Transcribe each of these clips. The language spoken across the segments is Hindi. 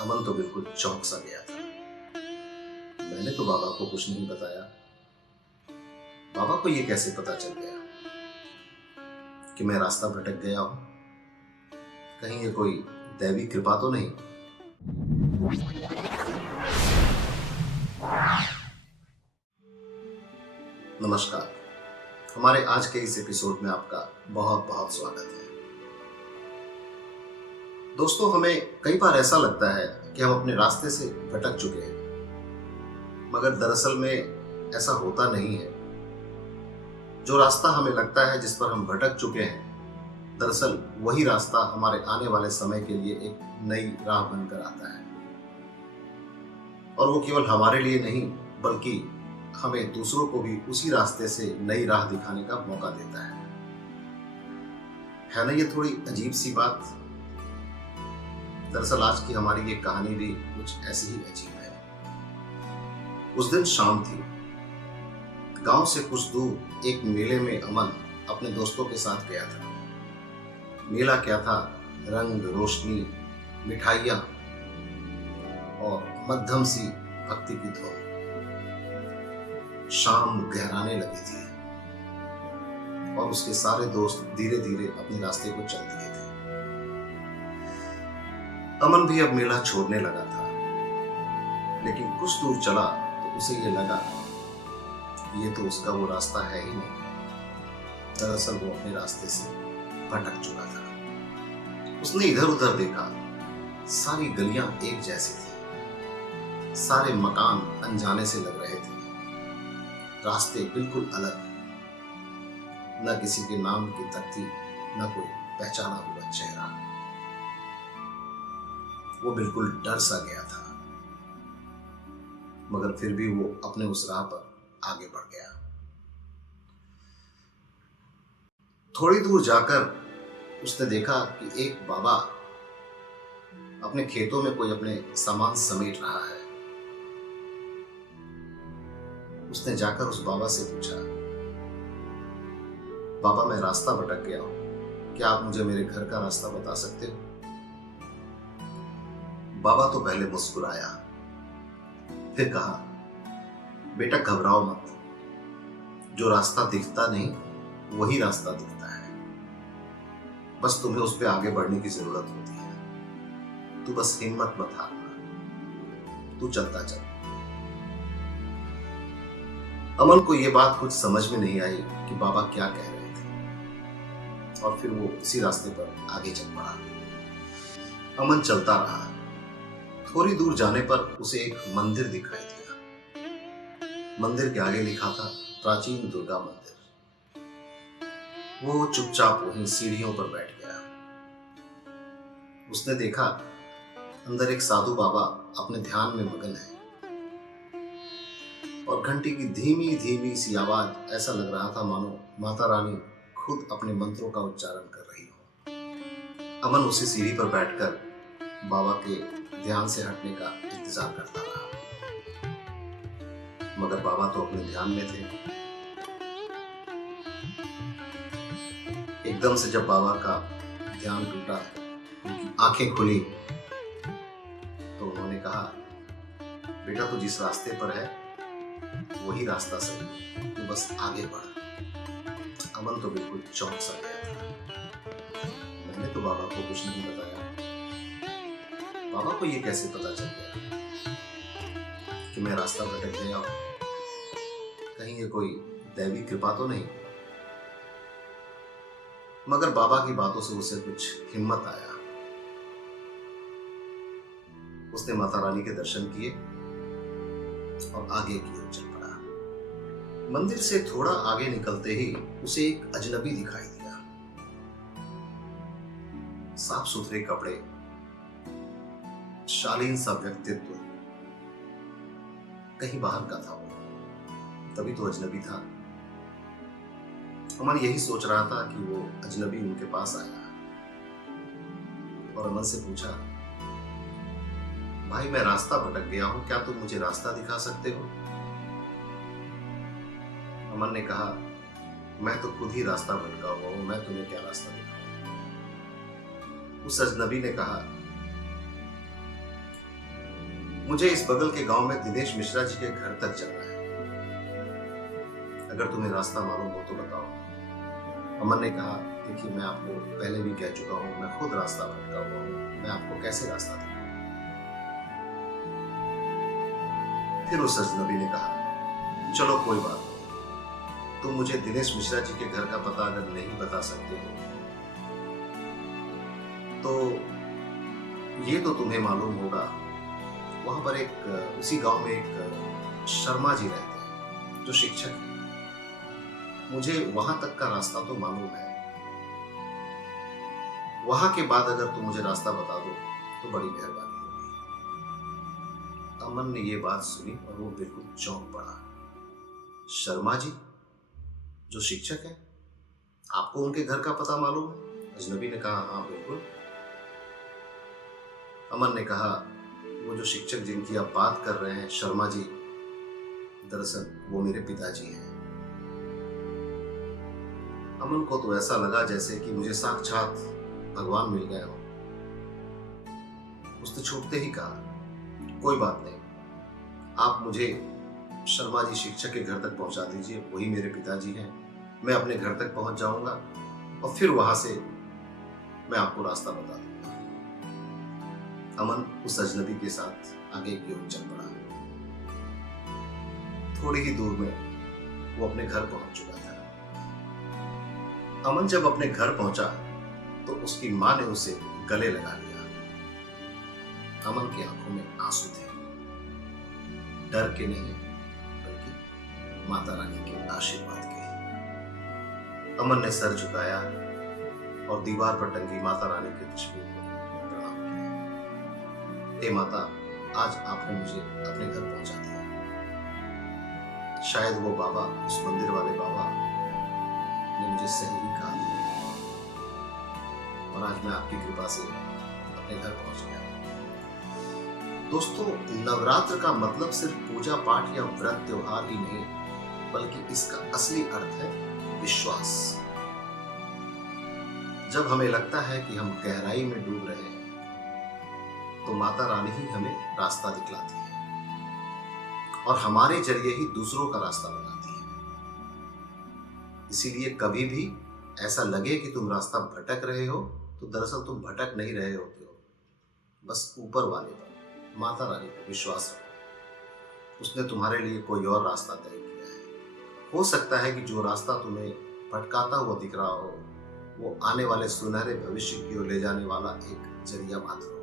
अमन तो बिल्कुल चौंक सा गया था। मैंने तो बाबा को कुछ नहीं बताया। बाबा को ये कैसे पता चल गया कि मैं रास्ता भटक गया हूं? कहीं ये कोई दैवी कृपा तो नहीं? नमस्कार। हमारे आज के इस एपिसोड में आपका बहुत बहुत स्वागत है। दोस्तों, हमें कई बार ऐसा लगता है कि हम अपने रास्ते से भटक चुके हैं, मगर दरअसल में ऐसा होता नहीं है। जो रास्ता हमें लगता है जिस पर हम भटक चुके हैं, दरअसल वही रास्ता हमारे आने वाले समय के लिए एक नई राह बनकर आता है। और वो केवल हमारे लिए नहीं, बल्कि हमें दूसरों को भी उसी रास्ते से नई राह दिखाने का मौका देता है ना? ये थोड़ी अजीब सी बात। दरअसल आज की हमारी ये कहानी भी कुछ ऐसी ही अजीब है। उस दिन शाम थी। गांव से कुछ दूर एक मेले में अमन अपने दोस्तों के साथ गया था। मेला क्या था, रंग रोशनी, मिठाइयां और मध्यम सी भक्ति की धुन। शाम गहराने लगी थी और उसके सारे दोस्त धीरे धीरे अपने रास्ते को चल दिए थे। अमन भी अब मेला छोड़ने लगा था, लेकिन कुछ दूर चला तो उसे ये लगा ये तो उसका वो रास्ता है ही नहीं। दरअसल वो अपने रास्ते से भटक चुका था। उसने इधर उधर देखा, सारी गलियां एक जैसी थी, सारे मकान अनजाने से लग रहे थे, रास्ते बिल्कुल अलग, न किसी के नाम की तख्ती, न कोई पहचाना हुआ चेहरा। वो बिल्कुल डर सा गया था, मगर फिर भी वो अपने उस राह पर आगे बढ़ गया। थोड़ी दूर जाकर उसने देखा कि एक बाबा अपने खेतों में कोई अपने सामान समेट रहा है। उसने जाकर उस बाबा से पूछा, बाबा मैं रास्ता भटक गया हूं, क्या आप मुझे मेरे घर का रास्ता बता सकते हो? बाबा तो पहले मुस्कुराया, फिर कहा, बेटा घबराओ मत, जो रास्ता दिखता नहीं वही रास्ता दिखता है। बस तुम्हें उस पर आगे बढ़ने की जरूरत होती है। तू बस हिम्मत मत हारना, तू चलता चल। अमन को यह बात कुछ समझ में नहीं आई कि बाबा क्या कह रहे थे, और फिर वो उसी रास्ते पर आगे चल पड़ा। अमन चलता रहा। थोड़ी दूर जाने पर उसे एक मंदिर दिखाई दिया। मंदिर के आगे लिखा था प्राचीन दुर्गा मंदिर। वो चुपचाप वहीं सीढ़ियों पर बैठ गया। उसने देखा अंदर एक साधु बाबा अपने ध्यान में मगन है, और घंटी की धीमी धीमी सी आवाज, ऐसा लग रहा था मानो माता रानी खुद अपने मंत्रों का उच्चारण कर रही हो। अमन उसी सीढ़ी पर बैठकर बाबा के ध्यान से हटने का इंतजार करता रहा, मगर बाबा तो अपने ध्यान में थे। एकदम से जब बाबा का ध्यान टूटा, उनकी आंखें खुली, तो उन्होंने कहा, बेटा तू जिस रास्ते पर है वही रास्ता सही है, तू बस आगे बढ़। अमन तो बिल्कुल चौंक सा गया था। मैंने तो बाबा को कुछ नहीं बताया। बाबा को ये कैसे पता चल गया कि मैं रास्ता भटक गया हूं? कहीं ये कोई दैवी कृपा तो नहीं? मगर बाबा की बातों से उसे कुछ हिम्मत आया। उसने माता रानी के दर्शन किए और आगे की ओर चल पड़ा। मंदिर से थोड़ा आगे निकलते ही उसे एक अजनबी दिखाई दिया। साफ सुथरे कपड़े, शालीन सा व्यक्तित्व, कहीं बाहर का था वो, तभी तो अजनबी था। अमन यही सोच रहा था कि वो अजनबी उनके पास आया और अमन से पूछा, भाई मैं रास्ता भटक गया हूं, क्या तुम मुझे रास्ता दिखा सकते हो? अमन ने कहा, मैं तो खुद ही रास्ता भटका हुआ हूं, मैं तुम्हें क्या रास्ता दिखाऊं? उस अजनबी ने कहा, मुझे इस बगल के गांव में दिनेश मिश्रा जी के घर तक जाना है। अगर तुम्हें रास्ता मालूम हो तो बताओ। अमन ने कहा, देखिए मैं आपको पहले भी कह चुका हूं, मैं खुद रास्ता भटका हुआ हूं, मैं आपको कैसे रास्ता दूं। फिर उस अजनबी ने कहा, चलो कोई बात नहीं, तुम मुझे दिनेश मिश्रा जी के घर का पता अगर नहीं बता सकते हो तो ये तो तुम्हें मालूम होगा, वहां पर एक उसी गांव में एक शर्मा जी रहते हैं जो शिक्षक हैं। मुझे वहां तक का रास्ता तो मालूम है, वहां के बाद अगर तुम मुझे रास्ता बता दो तो बड़ी मेहरबानी होगी। अमन ने ये बात सुनी और वो बिल्कुल चौंक पड़ा। शर्मा जी जो शिक्षक हैं, आपको उनके घर का पता मालूम है? अजनबी ने कहा, हाँ बिल्कुल। अमन ने कहा, वो जो शिक्षक जिनकी आप बात कर रहे हैं, शर्मा जी, दरअसल वो मेरे पिताजी हैं। अमन को तो ऐसा लगा जैसे कि मुझे साक्षात भगवान मिल गए हो। उसने छूटते ही कहा, कोई बात नहीं, आप मुझे शर्मा जी शिक्षक के घर तक पहुंचा दीजिए, वही मेरे पिताजी हैं। मैं अपने घर तक पहुंच जाऊंगा और फिर वहां से मैं आपको रास्ता बता दूंगा। अमन उस अजनबी के साथ आगे की ओर चल पड़ा। थोड़ी ही दूर में वो अपने घर पहुंच चुका था। अमन जब अपने घर पहुंचा तो उसकी मां ने उसे गले लगा लिया। अमन की आंखों में आंसू थे, डर के नहीं बल्कि माता रानी के आशीर्वाद के। अमन ने सर झुकाया और दीवार पर टंगी माता रानी की तस्वीर को प्रणाम किया। हे माता, आज आपने मुझे अपने घर पहुंचा दिया। शायद वो बाबा, उस मंदिर वाले बाबा ने मुझे सही ही कहा और आज मैं आपकी कृपा से अपने घर पहुंच गया। दोस्तों, नवरात्र का मतलब सिर्फ पूजा पाठ या व्रत त्योहार ही नहीं, बल्कि इसका असली अर्थ है विश्वास। जब हमें लगता है कि हम गहराई में डूब रहे हैं तो माता रानी ही हमें रास्ता दिखलाती है और हमारे जरिए ही दूसरों का रास्ता बनाती है। इसीलिए कभी भी ऐसा लगे कि तुम रास्ता भटक रहे हो तो दरअसल तुम भटक नहीं रहे होते हो, बस ऊपर वाले पर, माता रानी पर विश्वास रखो। उसने तुम्हारे लिए कोई और रास्ता तय किया है। हो सकता है कि जो रास्ता तुम्हें भटकाता हुआ दिख रहा हो वो आने वाले सुनहरे भविष्य की ओर ले जाने वाला एक जरिया मात्र हो।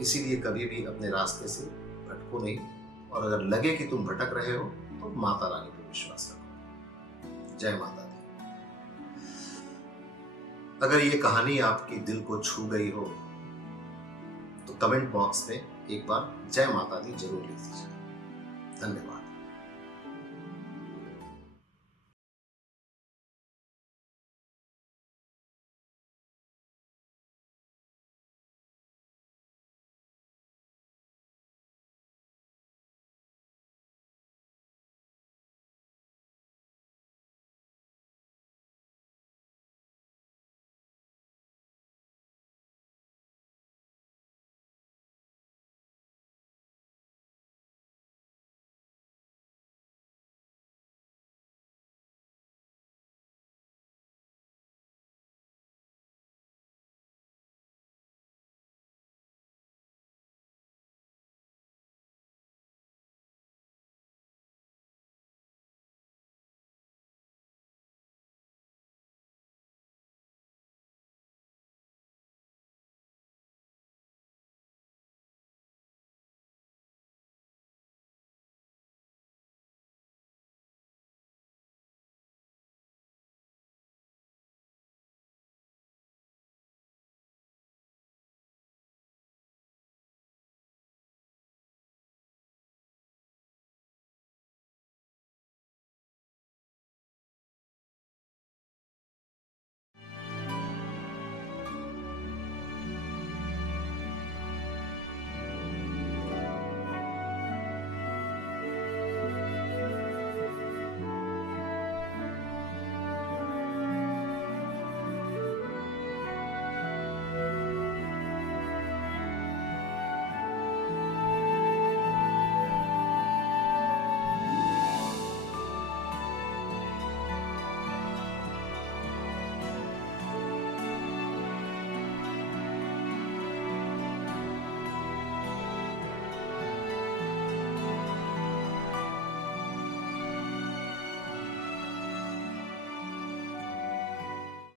इसीलिए कभी भी अपने रास्ते से भटको नहीं, और अगर लगे कि तुम भटक रहे हो तो माता रानी पर विश्वास रखो। जय माता दी। अगर ये कहानी आपकी दिल को छू गई हो तो कमेंट बॉक्स में एक बार जय माता दी जरूर लिख दीजिए। धन्यवाद।